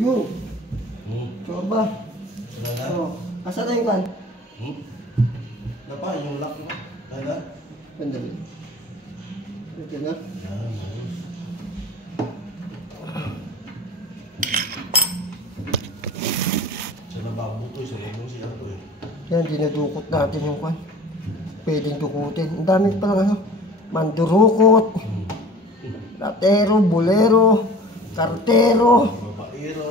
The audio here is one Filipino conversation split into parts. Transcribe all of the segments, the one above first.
Yun. Coba. Oh, asa na yung kan? Napa, yung lock mo. Ano? Pandali. Ito na. Sa lababo to, sa lababo siya to eh. Yan, dinadukot natin yung kan. Pwedeng dukutin. Ang dami pa lang ano. Mandurukot. Latero, bolero, kartero. Babaero.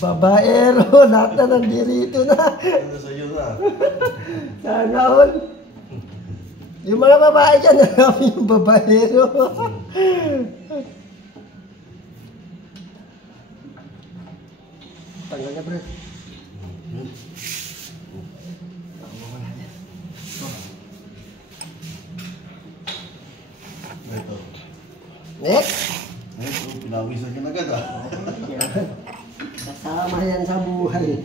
Babaero. Lahat na nandirito na. Ano sa'yo na? Sana all. Yung mga babae dyan, alam yung babaero. Tanggal na, bro. Ito. Next. Ito, pinawisan ka na agad ah. Kasama yan sa buhay.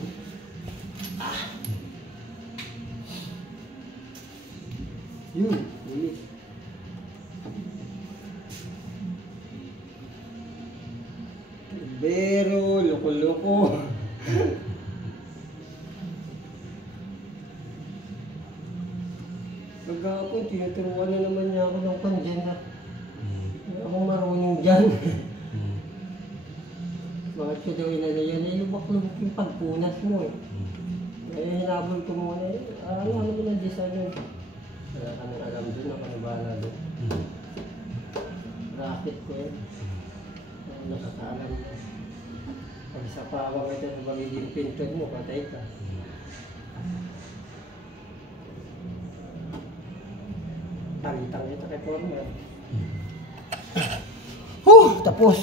Yun. Linis. Bero, loko-loko. Pagkakapon, tinuturuan na naman niya ako ng pandyan na. Hindi ako marunong dyan. Bakit ko daw inalayan? Lubak-lubak yung pagpunas mo eh. Kaya hinabol ko muna eh. Ano mo ng design yun? Wala kami alam dun, ako nabala dun. Racket ko eh. Nakakaalam mo. Pag sa pawang ito, magiging pintor mo, patay ka. Tangitang ito kay Former. Tapos!